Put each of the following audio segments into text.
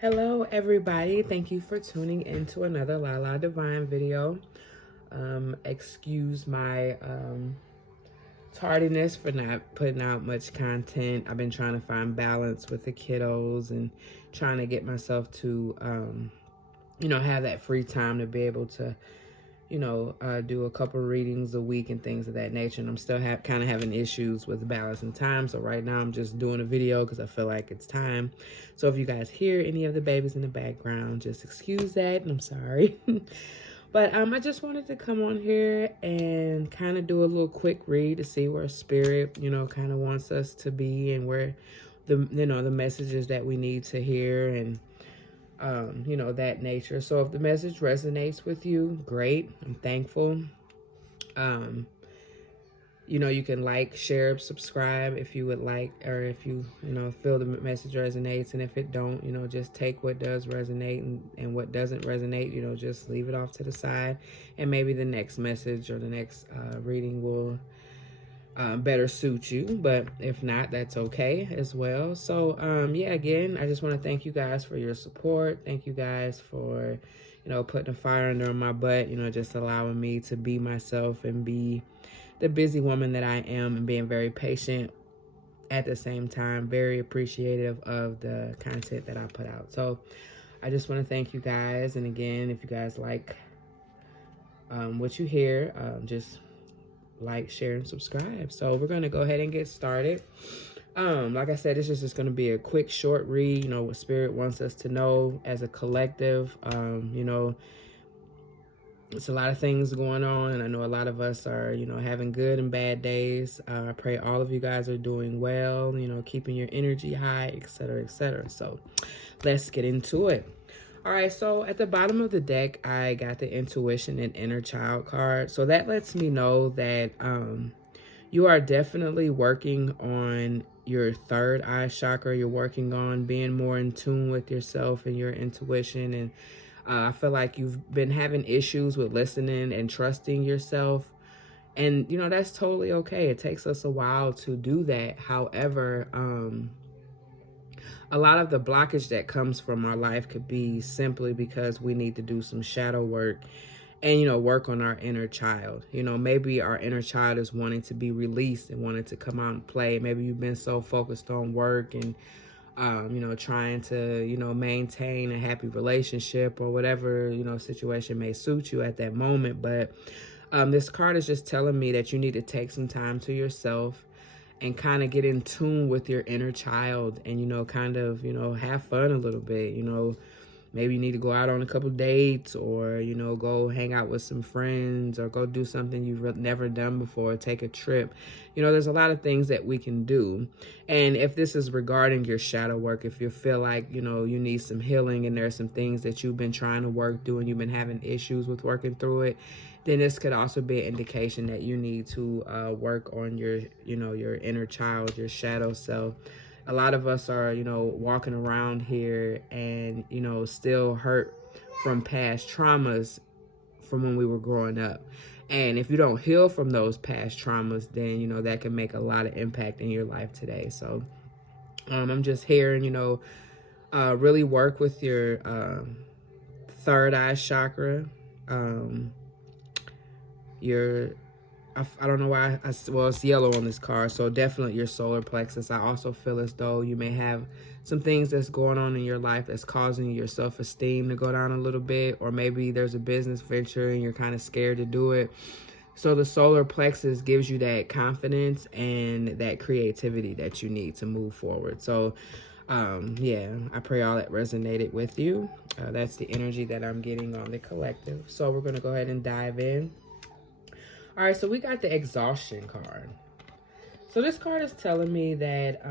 Hello everybody, thank you for tuning into another Lala Divine video. Excuse my tardiness for not putting out much content. I've been trying to find balance with the kiddos and trying to get myself to have that free time to be able to do a couple readings a week and things of that nature. And I'm still kind of having issues with balance and time. So right now I'm just doing a video because I feel like it's time. So if you guys hear any of the babies in the background, just excuse that. I'm sorry. But I just wanted to come on here and kind of do a little quick read to see where spirit, kind of wants us to be and where the messages that we need to hear and that nature. So if the message resonates with you, great. I'm thankful. You can like, share, subscribe if you would like, or if you feel the message resonates. And if it don't, just take what does resonate and what doesn't resonate, just leave it off to the side. And maybe the next message or the next reading will better suit you, but if not, that's okay as well. So yeah, again, I just want to thank you guys for your support. Thank you guys for putting a fire under my butt, just allowing me to be myself and be the busy woman that I am, and being very patient at the same time, very appreciative of the content that I put out. So I just want to thank you guys. And again, if you guys like what you hear, just like, share, and subscribe. So we're going to go ahead and get started. Like I said, this is just going to be a quick, short read, what spirit wants us to know as a collective. It's a lot of things going on, and I know a lot of us are, having good and bad days. I pray all of you guys are doing well, keeping your energy high, etc., etc. So let's get into it. All right, so at the bottom of the deck, I got the Intuition and Inner Child card. So that lets me know that you are definitely working on your third eye chakra. You're working on being more in tune with yourself and your intuition. And I feel like you've been having issues with listening and trusting yourself. And, that's totally okay. It takes us a while to do that. However, a lot of the blockage that comes from our life could be simply because we need to do some shadow work and, work on our inner child. Maybe our inner child is wanting to be released and wanting to come out and play. Maybe you've been so focused on work and, trying to, maintain a happy relationship or whatever, situation may suit you at that moment. But this card is just telling me that you need to take some time to yourself and kind of get in tune with your inner child and, kind of, have fun a little bit. Maybe you need to go out on a couple dates or, go hang out with some friends or go do something you've never done before, take a trip. There's a lot of things that we can do. And if this is regarding your shadow work, if you feel like, you need some healing and there's some things that you've been trying to work through and you've been having issues with working through it, then this could also be an indication that you need to work on your, your inner child, your shadow self. A lot of us are, walking around here and, still hurt from past traumas from when we were growing up. And if you don't heal from those past traumas, then, that can make a lot of impact in your life today. So I'm just hearing, really work with your third eye chakra. I don't know why, well, it's yellow on this card, so definitely your solar plexus. I also feel as though you may have some things that's going on in your life that's causing your self-esteem to go down a little bit, or maybe there's a business venture and you're kind of scared to do it. So the solar plexus gives you that confidence and that creativity that you need to move forward. So yeah, I pray all that resonated with you. That's the energy that I'm getting on the collective. So we're going to go ahead and dive in. All right, so we got the Exhaustion card. So this card is telling me that,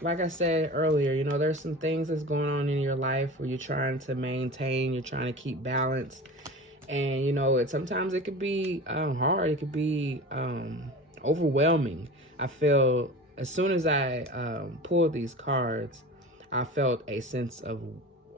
like I said earlier, there's some things that's going on in your life where you're trying to maintain, you're trying to keep balance. And, sometimes it could be hard. It could be overwhelming. I feel as soon as I pulled these cards, I felt a sense of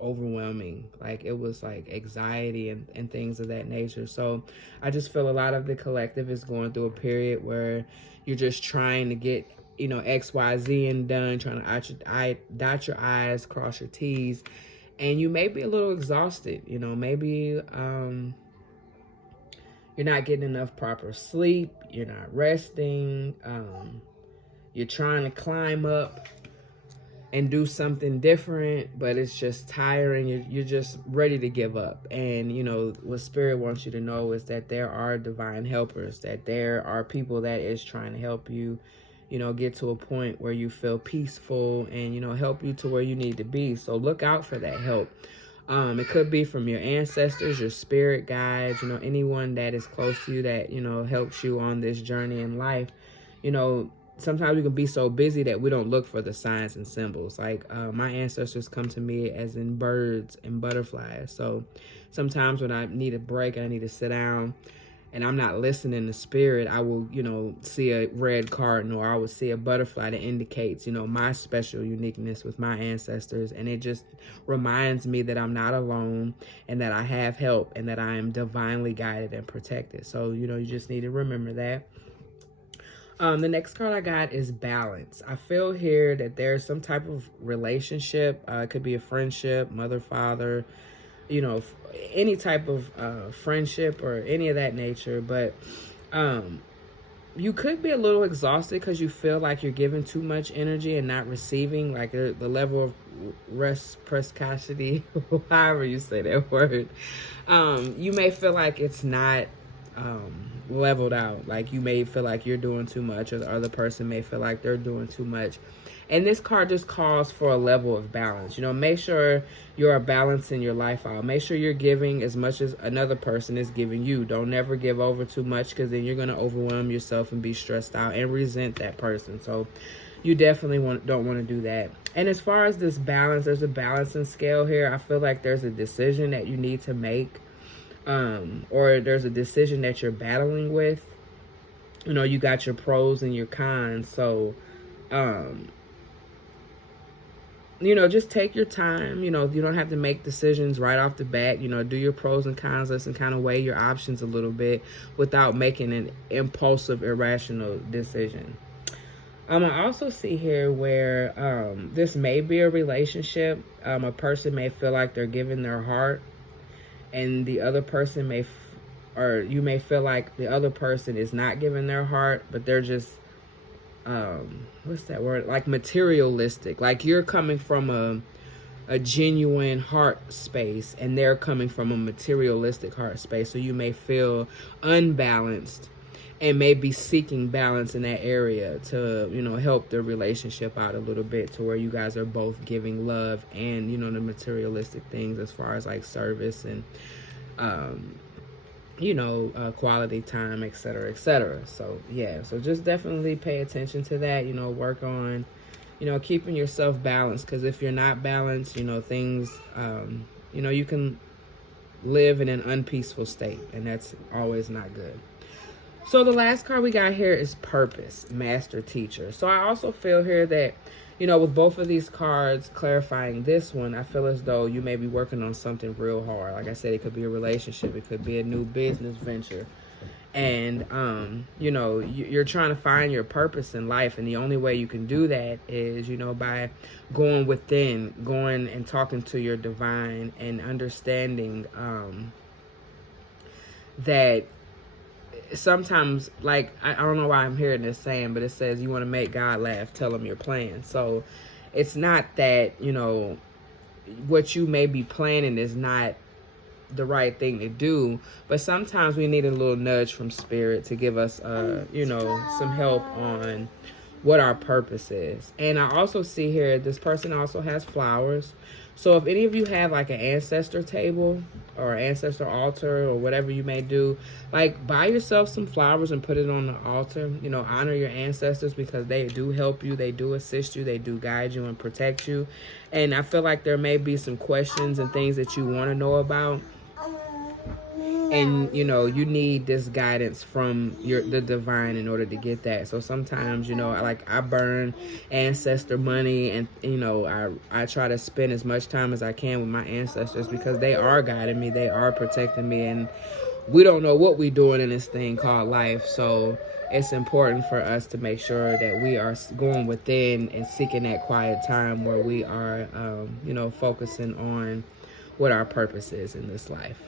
overwhelming, like it was like anxiety and things of that nature. So I just feel a lot of the collective is going through a period where you're just trying to get XYZ and done, trying to dot your I's, cross your T's, and you may be a little exhausted. Maybe you're not getting enough proper sleep, you're not resting, you're trying to climb up and do something different, but it's just tiring. You're just ready to give up. And what Spirit wants you to know is that there are divine helpers, that there are people that is trying to help you get to a point where you feel peaceful and help you to where you need to be. So look out for that help. It could be from your ancestors, your spirit guides, anyone that is close to you that helps you on this journey in life. Sometimes we can be so busy that we don't look for the signs and symbols. Like my ancestors come to me as in birds and butterflies. So sometimes when I need a break and I need to sit down and I'm not listening to spirit, I will, see a red cardinal, or I will see a butterfly that indicates, my special uniqueness with my ancestors. And it just reminds me that I'm not alone and that I have help and that I am divinely guided and protected. So, you just need to remember that. The next card I got is balance. I feel here that there's some type of relationship. It could be a friendship, mother, father, any type of friendship or any of that nature. But you could be a little exhausted because you feel like you're giving too much energy and not receiving, like the level of reciprocity, however you say that word. You may feel like it's not leveled out. Like you may feel like you're doing too much, or the other person may feel like they're doing too much. And this card just calls for a level of balance. Make sure you're balancing your life out. Make sure you're giving as much as another person is giving you. Don't never give over too much, because then you're going to overwhelm yourself and be stressed out and resent that person. So you definitely don't want to do that. And as far as this balance, there's a balancing scale here. I feel like there's a decision that you need to make, or there's a decision that you're battling with. You got your pros and your cons. So just take your time. You don't have to make decisions right off the bat. Do your pros and cons list and kind of weigh your options a little bit without making an impulsive, irrational decision. I also see here where this may be a relationship. A person may feel like they're giving their heart, and the other person or you may feel like the other person is not giving their heart, but they're just what's that word? Like materialistic. Like you're coming from a genuine heart space and they're coming from a materialistic heart space. So you may feel unbalanced and may be seeking balance in that area to, help the relationship out a little bit, to where you guys are both giving love and, the materialistic things as far as like service and, quality time, etc., etc. So yeah, so just definitely pay attention to that, work on, keeping yourself balanced, because if you're not balanced, things, you can live in an unpeaceful state, and that's always not good. So the last card we got here is purpose, master teacher. So I also feel here that, with both of these cards clarifying this one, I feel as though you may be working on something real hard. Like I said, it could be a relationship. It could be a new business venture. And, you're trying to find your purpose in life. And the only way you can do that is, by going within, going and talking to your divine and understanding that sometimes, like, I don't know why I'm hearing this saying, but it says you want to make God laugh, tell him your plan. So it's not that, what you may be planning is not the right thing to do, but sometimes we need a little nudge from spirit to give us, some help on what our purpose is. And I also see here, this person also has flowers. So if any of you have like an ancestor table or ancestor altar or whatever you may do, like buy yourself some flowers and put it on the altar. Honor your ancestors, because they do help you, they do assist you, they do guide you and protect you. And I feel like there may be some questions and things that you want to know about. And, you need this guidance from the divine in order to get that. So sometimes, I burn ancestor money, and, I try to spend as much time as I can with my ancestors, because they are guiding me. They are protecting me. And we don't know what we're doing in this thing called life. So it's important for us to make sure that we are going within and seeking that quiet time where we are, you know, focusing on what our purpose is in this life.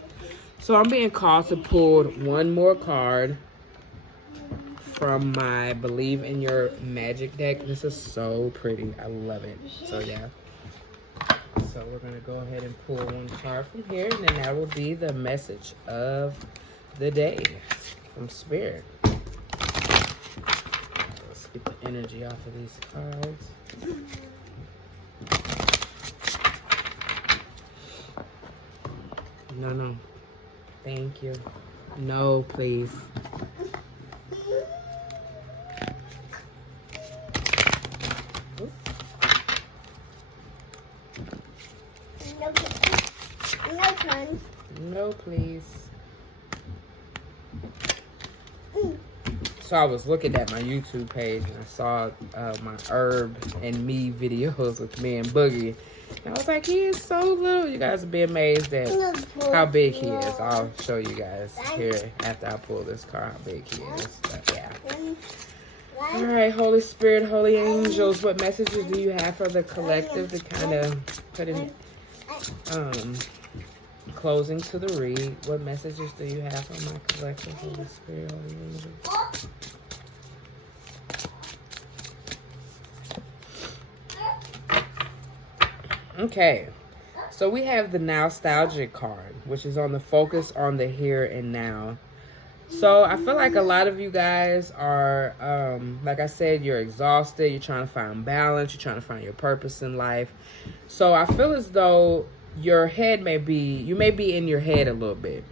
So I'm being called to pull one more card from my Believe in Your Magic deck. This is so pretty. I love it. So yeah. So we're going to go ahead and pull one card from here, and then that will be the message of the day from Spirit. Let's get the energy off of these cards. No. Thank you. No, please. No, please. So I was looking at my YouTube page and I saw my Herb and Me videos with me and Boogie. And I was like, he is so little. You guys will be amazed at how big he is. I'll show you guys here after I pull this card how big he is. But yeah. All right, Holy Spirit, Holy Angels, what messages do you have for the collective to kind of put in closing to the read? What messages do you have for my collective, Holy Spirit, Holy Angels? Okay, so we have the Nostalgic card, which is on the focus on the here and now. So I feel like a lot of you guys are, like I said, you're exhausted. You're trying to find balance. You're trying to find your purpose in life. So I feel as though your head you may be in your head a little bit.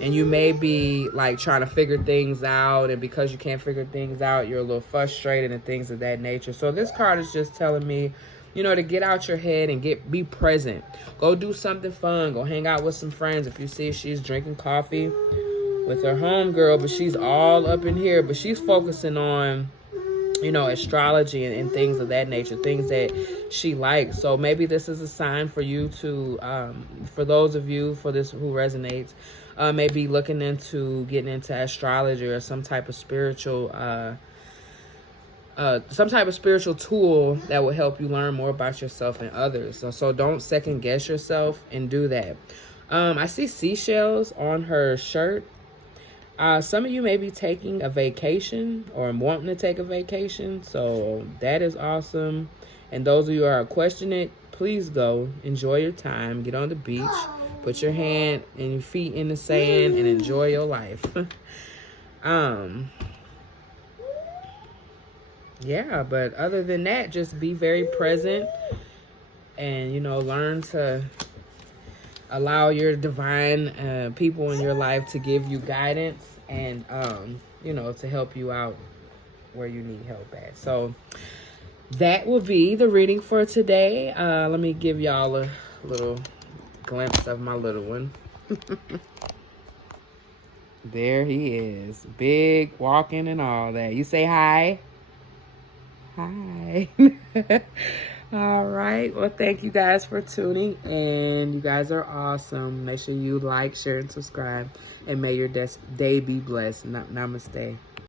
And you may be like trying to figure things out. And because you can't figure things out, you're a little frustrated and things of that nature. So this card is just telling me, you know, to get out your head and be present. Go do something fun. Go hang out with some friends. If you see she's drinking coffee with her homegirl, but she's all up in here, but she's focusing on, you know, astrology and things of that nature, things that she likes. So maybe this is a sign for you to, for those of you, for this who resonates, maybe looking into getting into astrology or some type of spiritual tool that will help you learn more about yourself and others. So don't second guess yourself and do that. I see seashells on her shirt. Some of you may be taking a vacation or wanting to take a vacation. So that is awesome. And those of you who are questioning it, please go. Enjoy your time. Get on the beach. Put your hand and your feet in the sand and enjoy your life. Yeah, but other than that, just be very present and, you know, learn to allow your divine people in your life to give you guidance and, you know, to help you out where you need help at. So that will be the reading for today. Let me give y'all a little glimpse of my little one. There he is, big, walking and all that. You say hi. Hi. All right. Well, thank you guys for tuning in. You guys are awesome. Make sure you like, share, and subscribe. And may your day be blessed. Namaste.